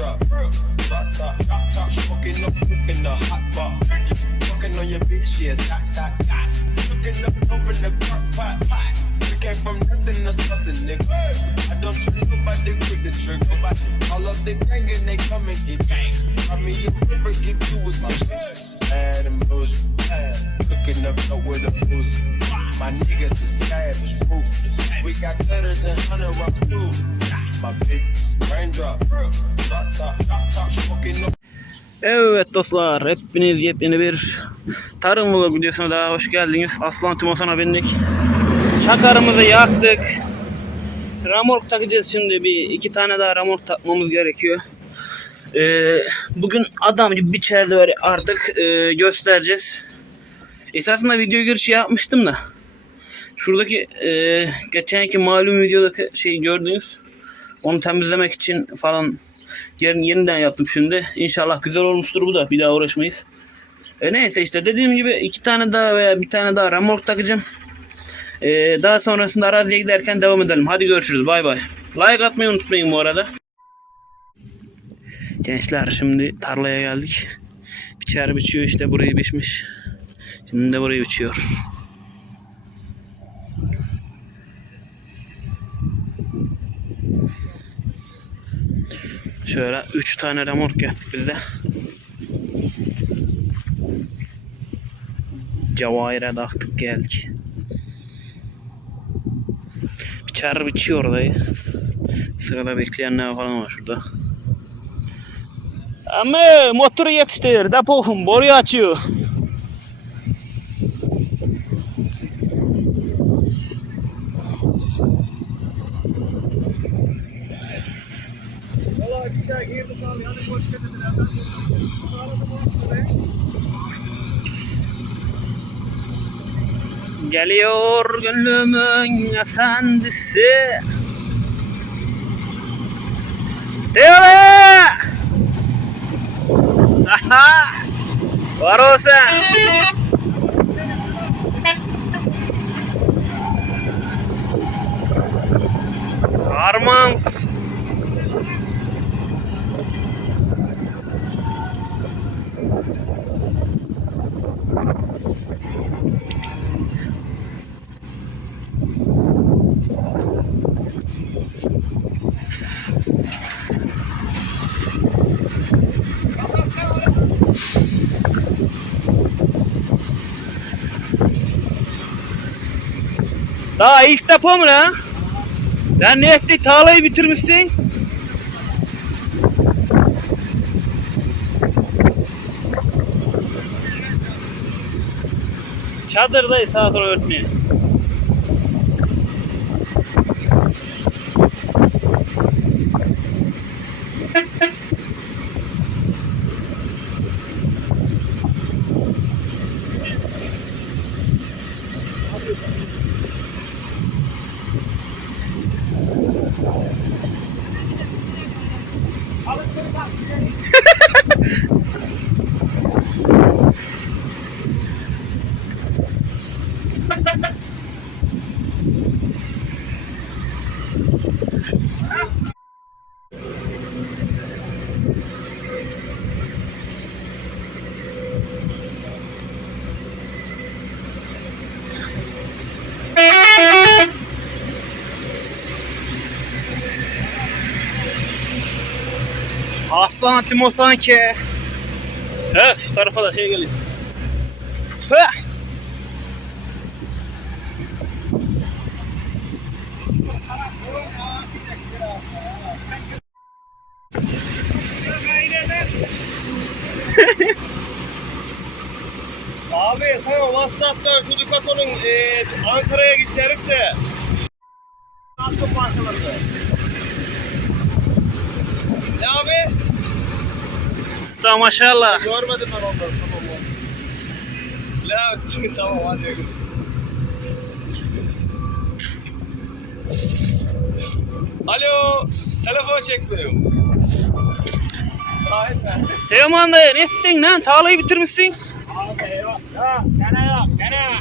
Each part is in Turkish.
Drop drop top, smoking up, cooking the hot pot. Fucking on your bitch, yeah, dot, dot, dot. Cooking up, open the crock pot, pot. We came from nothing to something, nigga. I don't trust nobody with the trigger. All of the gang and they come and get gang. I mean, you never get to a touch. Bad and bullshit, bad. Cooking up dope with a boozy. My niggas is savage, ruthless. We got letters and hundred rock too. Evet dostlar, hepiniz yepyeni bir tarım vlog videosuna daha hoş geldiniz. Aslan Timosan'a bindik. Çakarımızı yaktık. Ramork takacağız şimdi. Bir iki tane daha ramork takmamız gerekiyor. Ee, bugün adam gibi bir çerde var artık e, göstereceğiz. Esasında video girişi yapmıştım da. Şuradaki e, geçenki malum videodaki şeyi gördünüz. Onu temizlemek için falan Yarın yeniden yaptım şimdi. İnşallah güzel olmuştur bu da. Bir daha uğraşmayız. E neyse işte dediğim gibi iki tane daha veya bir tane daha ramork takacağım. E, daha sonrasında araziye giderken devam edelim. Hadi görüşürüz. Bay bay. Like atmayı unutmayın bu arada. Gençler şimdi tarlaya geldik. Biçer biçiyor işte burayı biçmiş. Şimdi de burayı biçiyor. Şöyle 3 tane remork yaptık biz de. Cevahir'e taktık geldik. Biçer biçiyor dayı. Sırada bekleyenler falan var şurada. Ama motoru yetiştir. Depo boruyu açıyor. Geliyor gönlümün efendisi. Tele! Aha! Var o Daha ilk defa mı lan? Lan ne ettik? Tarlayı bitirmişsin. Çadırdayız sağa sola örtmeye. Aslan Timosan ki. Evet şu tarafa da şey geliyor. Heh. Abi sana WhatsApp'tan şu Ducato'nun e, Ankara'ya de. Nasıl parçalandı? Ne abi? Usta maşallah. Görmedim ben onları tamam? La tamam hadi. Alo, telefon çekmiyor. Hayır ben. Teoman dayı ne ettin lan? Tarlayı bitirmişsin. Abi eyvah. Ya, gene yok, gene.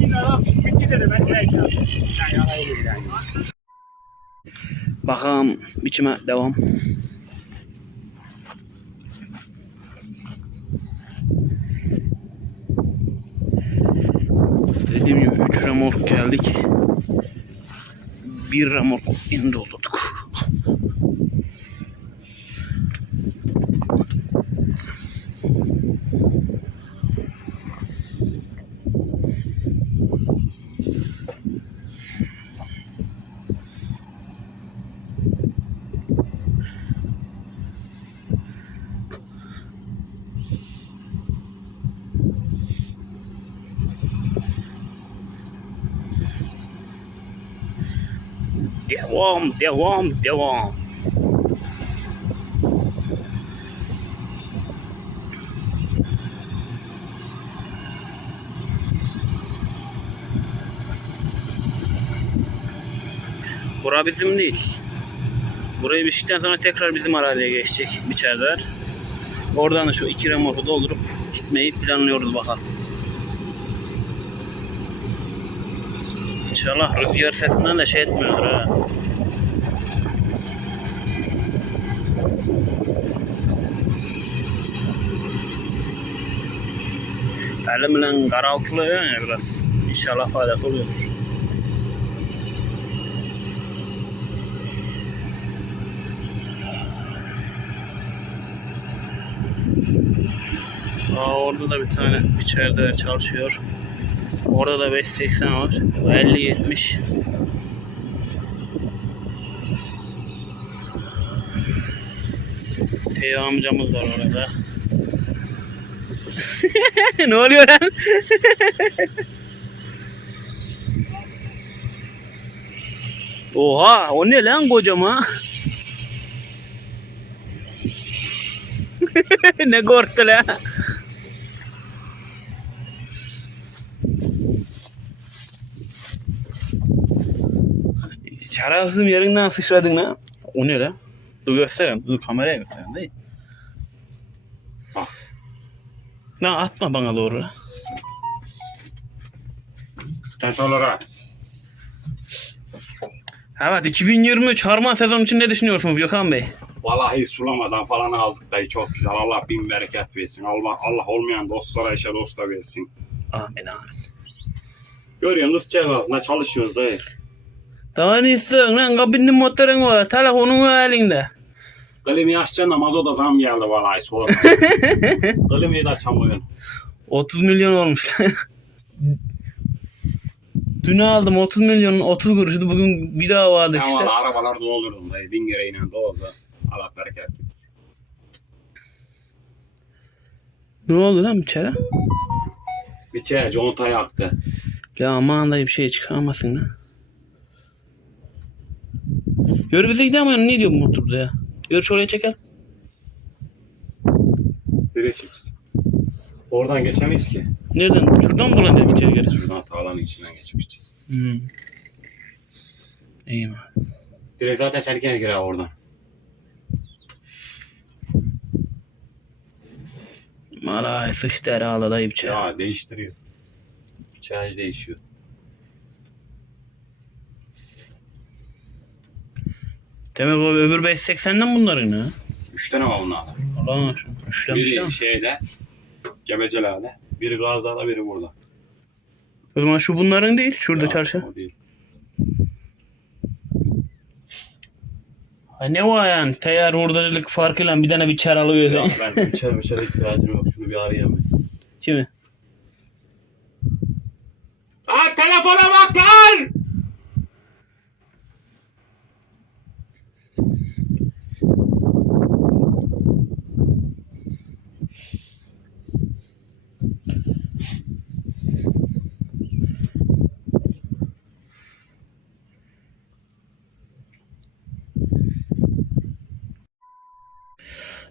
Yine Bakalım biçime devam. Dediğim gibi 3 remork geldik. Bir remork yeni doldurduk. Devam, devam, devam. Bura bizim değil. Burayı biçtikten sonra tekrar bizim araziye geçecek biçerler. Oradan da şu iki remorku doldurup gitmeyi planlıyoruz bakalım. İnşallah rüzgar sesinden de şey etmiyordur ha. Elimle karaltılıyor ya biraz. İnşallah faydası oluyordur. Aa, orada da bir tane içeride çalışıyor. Orada da 580 var. 50 70. Teo amcamız var orada. ne oluyor lan? Oha o ne lan kocama? ne korktu lan? Şarapsızım yerinden sıçradın lan. O ne lan? Dur göstereyim. Dur kameraya göstereyim değil. Bak. Lan atma bana doğru. lan. Tentolara. Evet 2023 harman sezon için ne düşünüyorsunuz Gökhan Bey? Vallahi sulamadan falan aldık dayı çok güzel. Allah bin bereket versin. Allah, Allah olmayan dostlara eşe dosta versin. Amin amin. Görüyorsun kızcağız altında çalışıyoruz dayı. Daha ne istiyorsun lan? Kabinin motorun var. Telefonun elinde. Klimi açacaksın da mazota zam geldi vallahi sonra. Klimi de açamıyorum. 30 milyon olmuş. Dün aldım 30 milyon 30 kuruştu. Bugün bir daha vardı Ya işte. valla arabalar doldurdum dayı. Bin gereğiyle doldu. Allah bereket versin. Ne oldu lan içeri? Bir çay conta yaktı. Ya aman da bir şey çıkarmasın lan. Yürü bize ya. Ne diyor bu motorda ya? Yürü şuraya çekelim. Nereye çekeceğiz? Oradan geçemeyiz ki. Nereden? Şuradan mı bulanacak içeri geri? Şuradan tarlanın içinden gideceğiz. Hmm. İyi mi? Direkt zaten Sergen girer oradan. Malay sıçtı herhalde dayı şey. Ya değiştiriyor. Çay değişiyor. Demek o öbür 580'den bunların ha? Üç tane var bunlarda. Allah'ım Üçlenmiş ya. Biri şeyde, Gebecelerde. Biri Gazada, biri burada. O zaman şu bunların değil. Şurada Ya, çarşı. O değil. Ha, ne var yani? Teyyar hurdacılık farkıyla bir tane bir çar alıyor sen. ben içeri içeri ihtiyacım yok. Şunu bir arayayım. Kimi? Aa telefona bak lan!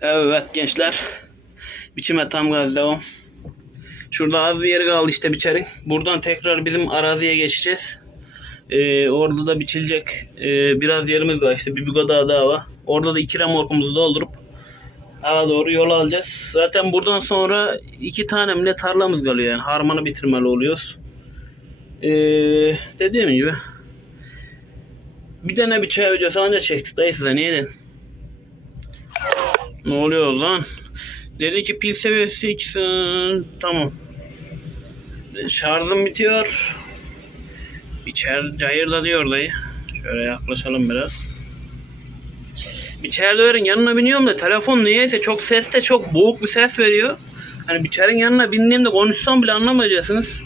Evet gençler. Biçime tam gaz devam. Şurada az bir yer kaldı işte biçerin. Buradan tekrar bizim araziye geçeceğiz. Ee, orada da biçilecek ee, biraz yerimiz var işte bir bigoda daha var. Orada da iki remorkumuzu doldurup ava doğru yol alacağız. Zaten buradan sonra iki tane bile tarlamız kalıyor yani harmanı bitirmeli oluyoruz. Ee, dediğim gibi bir tane bir çay videosu anca çektik dayı size neydi? Ne oluyor lan? Dedi ki pil seviyesi ikisi tamam. Şarjım bitiyor. Bir çer cayır da diyor dayı. Şöyle yaklaşalım biraz. Bir çerlerin yanına biniyorum da telefon niyeyse çok seste çok boğuk bir ses veriyor. Hani bir çerin yanına bindiğimde konuşsam bile anlamayacaksınız.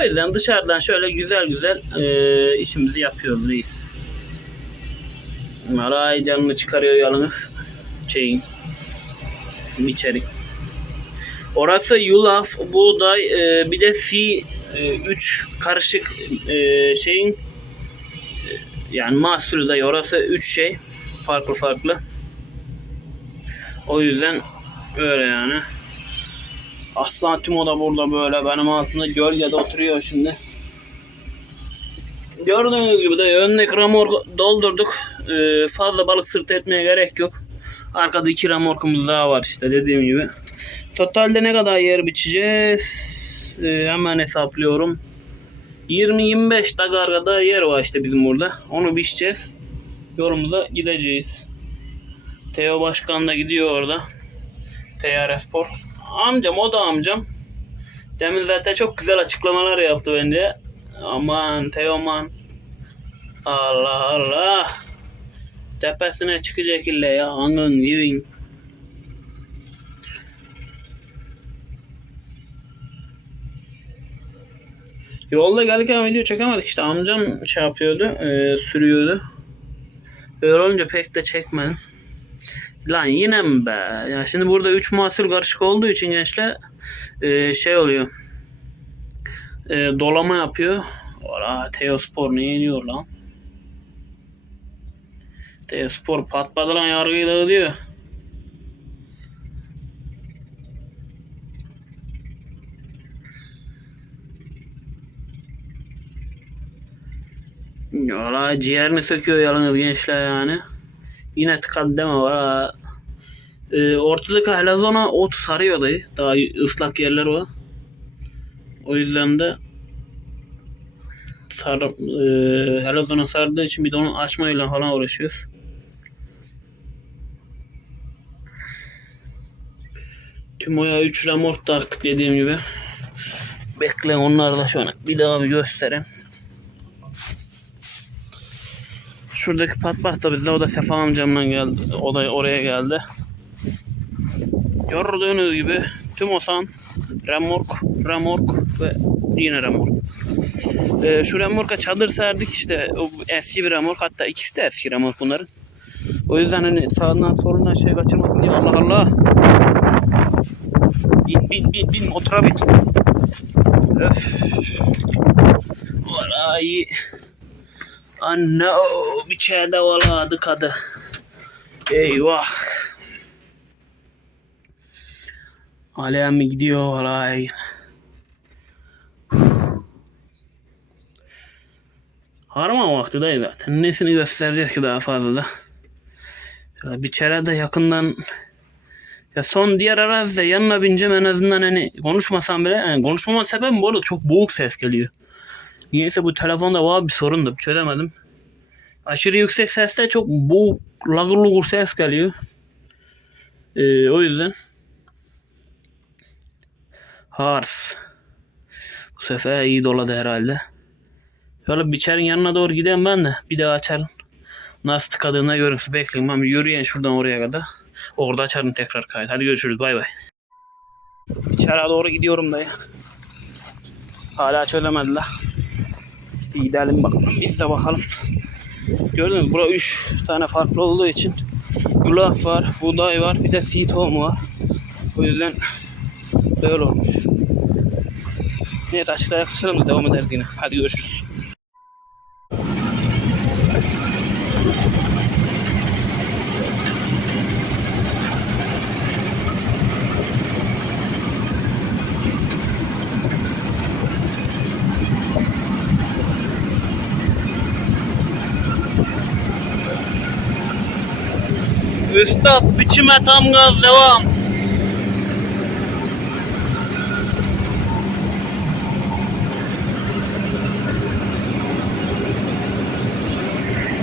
O yüzden dışarıdan şöyle güzel güzel eee, işimizi yapıyoruz reis. Maray canını çıkarıyor yalnız. Şeyin. içerik. Orası yulaf, buğday, eee, bir de fi 3 karışık eee, şeyin e, yani mahsulü dayı orası 3 şey farklı farklı. O yüzden öyle yani. Aslan Timo da burada böyle benim altında gölgede oturuyor şimdi. Gördüğünüz gibi de öndeki ramork doldurduk. Ee, fazla balık sırt etmeye gerek yok. Arkada iki ramorkumuz daha var işte dediğim gibi. Totalde ne kadar yer biçeceğiz? Ee, hemen hesaplıyorum. 20-25 dakika kadar yer var işte bizim burada. Onu biçeceğiz. Yolumuza gideceğiz. Teo Başkan da gidiyor orada. TR Spor. Amcam o da amcam. Demin zaten çok güzel açıklamalar yaptı bence. Aman Teoman. Allah Allah. Tepesine çıkacak ille ya. Angın giving. Yolda gelirken video çekemedik işte amcam şey yapıyordu, e, sürüyordu. Öyle olunca pek de çekmedim. Lan yine mi be? Ya şimdi burada 3 mahsul karışık olduğu için gençler e, şey oluyor. E, dolama yapıyor. Ora Teospor ne yeniyor lan? Teospor patladı lan yargıyı dağıtıyor. Valla ciğerini söküyor yalnız gençler yani. Yine tıkadı deme valla. Ee, ortadaki helazona ot sarıyor dayı. Daha ıslak yerler var. O yüzden de sar, e, helazona sardığı için bir de onu açmayla falan uğraşıyoruz. Tümo'ya 3 remork taktık dediğim gibi. Bekle onları da şöyle bir daha bir göstereyim. Şuradaki patbah da bizde o da Sefa amcamdan geldi. O da oraya geldi. Gördüğünüz gibi tüm osan remork, remork ve yine remork. Ee, şu remorka çadır serdik işte o eski bir remork hatta ikisi de eski remork bunların. O yüzden hani sağından solundan şey kaçırmasın diye Allah Allah. Bin bin bin bin motora bin. Öf. Valla iyi. Anne o bir çayda valla dıkadı. Eyvah. Alem mi gidiyor valla. Harman vakti dayı zaten. Nesini göstereceğiz ki daha fazla da. Bir çerede yakından ya son diğer arazide yanına bineceğim en azından hani konuşmasam bile yani konuşmama sebebim bu arada çok boğuk ses geliyor. Niyeyse bu telefonda var bir sorun da çözemedim. Aşırı yüksek sesle çok boğuk lagır lugur ses geliyor. Ee, o yüzden Hars. Bu sefer iyi doladı herhalde. Şöyle biçerin yanına doğru gideyim ben de. Bir daha açarım. Nasıl tıkadığına görüntüsü bekleyin. Ben yürüyen şuradan oraya kadar. Orada açarım tekrar kayıt. Hadi görüşürüz. Bay bay. İçeri doğru gidiyorum dayı. Hala çözemediler. Bir gidelim bakalım. Biz de bakalım. Gördünüz mü? Burada 3 tane farklı olduğu için yulaf var, buğday var, bir de fi tohumu var. O yüzden böyle olmuş. Neyse da devam ederiz yine. Hadi görüşürüz. Üstad biçime tam gaz devam.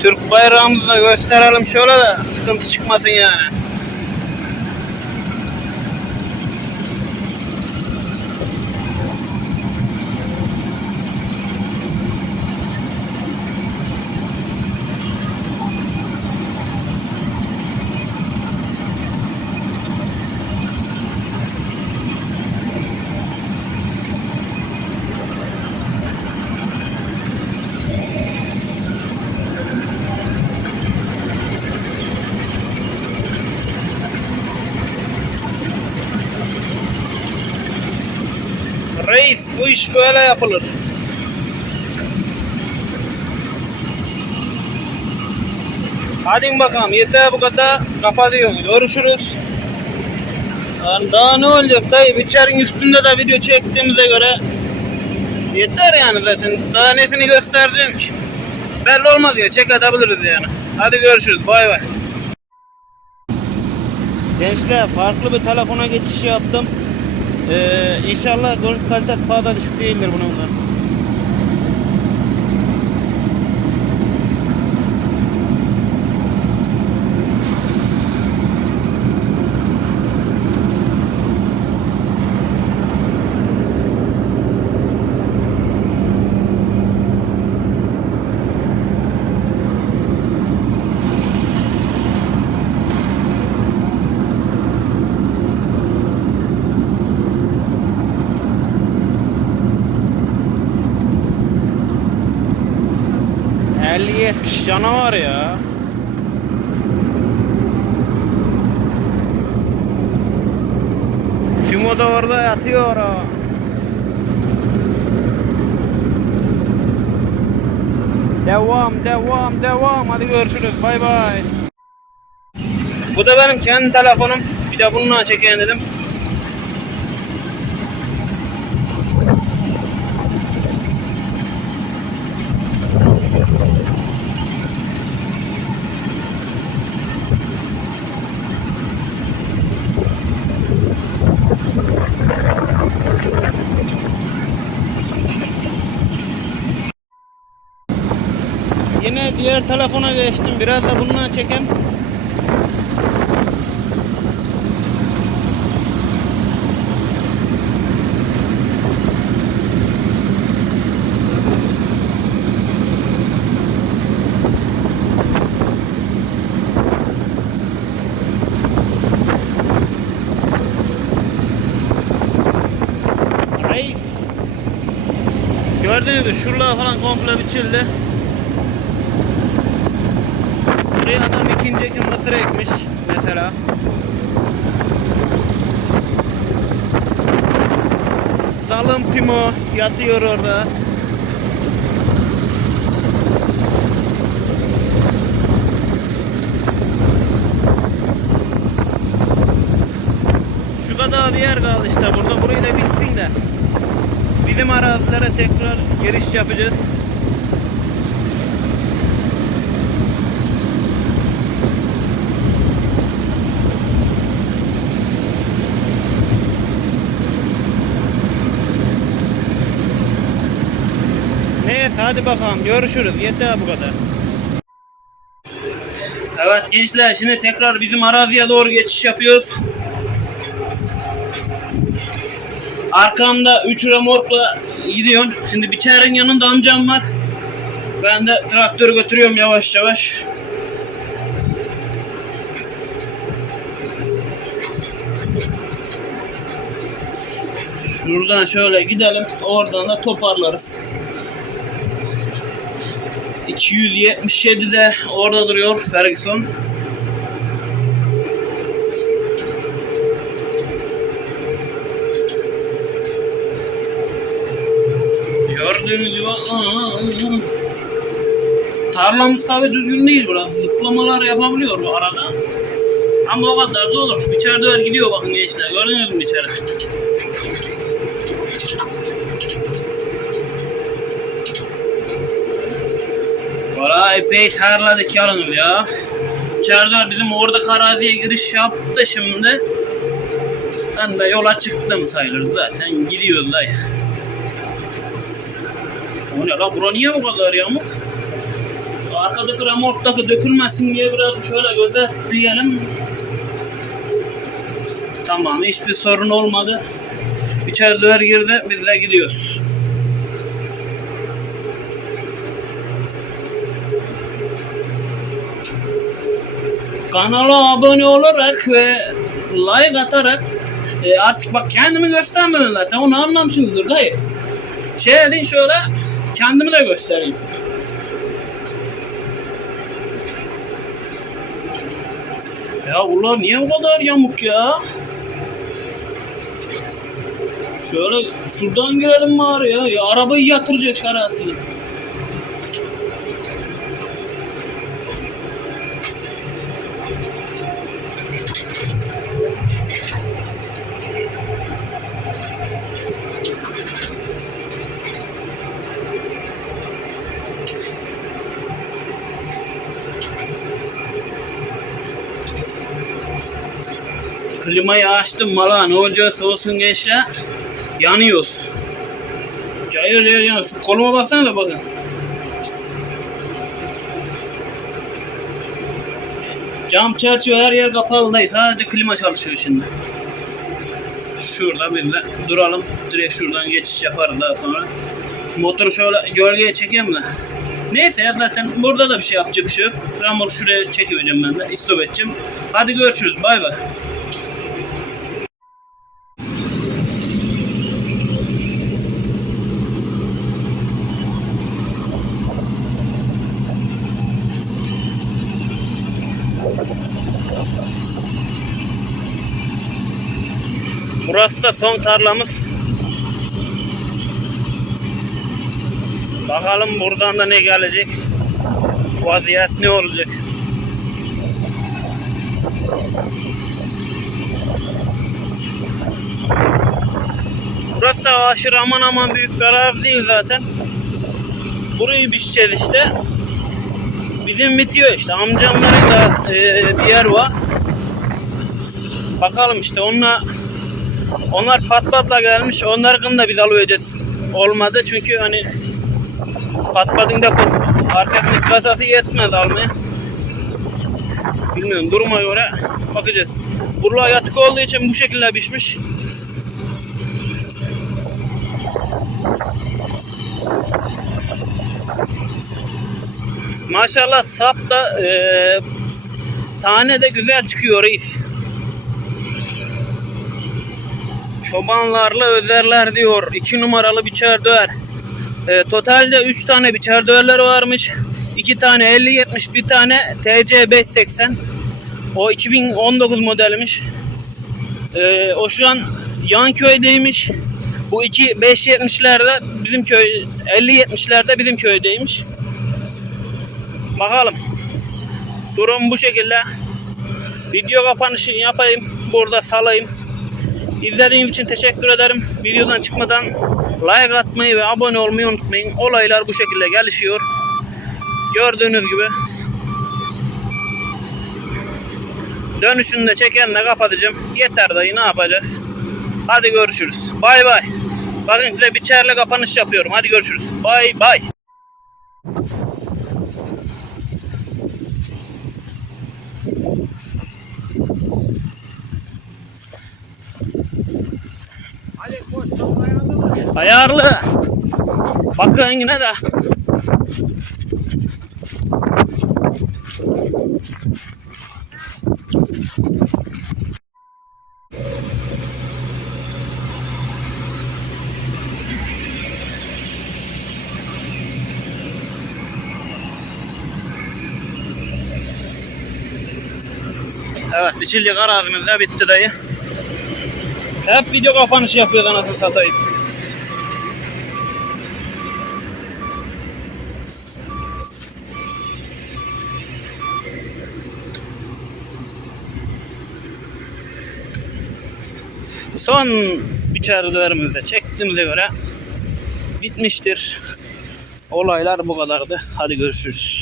Türk bayrağımızı gösterelim şöyle de sıkıntı çıkmasın yani. İş böyle yapılır. Hadi bakalım yeter bu kadar kapatıyorum. Görüşürüz. Lan daha ne olacak dayı biçerin üstünde de video çektiğimize göre yeter yani zaten daha nesini gösterdim ki. Belli olmaz ya çekebiliriz yani. Hadi görüşürüz bay bay. Gençler farklı bir telefona geçiş yaptım. Ee, inşallah görüntü kalitesi fazla düşük değildir bunun. Elli yetmiş canavar ya. Timo da orada yatıyor ha. Devam, devam, devam. Hadi görüşürüz. Bay bay. Bu da benim kendi telefonum. Bir de bununla çekeyim dedim. Yine diğer telefona geçtim. Biraz da çekeyim. Reis. Gördüğünüz gibi şuralar falan komple biçildi. Buraya adam ikinci ekim mısır ekmiş mesela. Salım Timo yatıyor orada. Şu kadar bir yer kaldı işte burada. Burayı da bitsin de. Bizim arazilere tekrar giriş yapacağız. Neyse hadi bakalım görüşürüz. Yeter bu kadar. Evet gençler şimdi tekrar bizim araziye doğru geçiş yapıyoruz. Arkamda 3 remorkla gidiyorum. Şimdi biçerin yanında amcam var. Ben de traktörü götürüyorum yavaş yavaş. Şuradan şöyle gidelim. Oradan da toparlarız. 277 de orada duruyor Ferguson. Gördüğünüz gibi tarlamız tabi düzgün değil burası. Zıplamalar yapabiliyor bu arada. Ama o kadar da olur. İçeride öyle gidiyor bakın gençler. Gördünüz mü içeri? Valla epey terledik yalnız ya. İçeride bizim orada karaziye giriş yaptı şimdi. Ben de yola çıktım sayılır zaten gidiyoruz da ya. O ne lan bura niye bu kadar yamuk? arkadaki remorktaki dökülmesin diye biraz şöyle gözetleyelim. Tamam hiçbir sorun olmadı. İçerideler girdi biz de gidiyoruz. Kanala abone olarak ve like atarak e, artık bak kendimi göstermiyorum zaten onu anlamışsınızdır dayı. Şey edin şöyle kendimi de göstereyim. Ya ulan niye bu kadar yamuk ya? Şöyle şuradan girelim bari ya. ya arabayı yatıracak şarasını. Klimayı açtım mala ne olacaksa olsun gençler. Yanıyoruz. Cayır cayır yanıyor. Şu koluma baksana da bakın. Cam çerçeve her yer kapalı değil. Sadece klima çalışıyor şimdi. Şurada bir de duralım. Direkt şuradan geçiş yaparız daha sonra. Motoru şöyle gölgeye çekeyim de. Neyse ya zaten burada da bir şey yapacak bir şey yok. Ramor şuraya çekeceğim ben de. İstop edeceğim. Hadi görüşürüz. Bay bay. Burası da son tarlamız. Bakalım buradan da ne gelecek. Vaziyet ne olacak. Burası da aşırı aman aman büyük bir değil zaten. Burayı biçeceğiz işte. Bizim bitiyor işte. Amcamların da e, bir yer var. Bakalım işte onunla onlar pat patla gelmiş. Onların da biz alacağız. Olmadı çünkü hani pat patın da arkasının kasası yetmez almaya. Bilmiyorum duruma göre bakacağız. Burla yatık olduğu için bu şekilde pişmiş. Maşallah sap da eee tane de güzel çıkıyor reis. Çobanlarla özerler diyor. 2 numaralı biçer döver. E, totalde 3 tane biçer döverler varmış. 2 tane 50-70 bir tane TC 580. O 2019 modelmiş. E, o şu an yan köydeymiş. Bu iki 5.70'lerde bizim köy 50-70'lerde bizim köydeymiş. Bakalım. Durum bu şekilde. Video kapanışı yapayım. Burada salayım. İzlediğiniz için teşekkür ederim. Videodan çıkmadan like atmayı ve abone olmayı unutmayın. Olaylar bu şekilde gelişiyor. Gördüğünüz gibi. Dönüşünü de çekenle kapatacağım. Yeter dayı ne yapacağız? Hadi görüşürüz. Bay bay. Bakın size bir çerle kapanış yapıyorum. Hadi görüşürüz. Bay bay. Ayarlı. Bakın yine de. Evet, biçillik arazimiz de bitti dayı. Hep video kapanışı yapıyoruz anasını satayım. Son de çektiğimize göre bitmiştir. Olaylar bu kadardı. Hadi görüşürüz.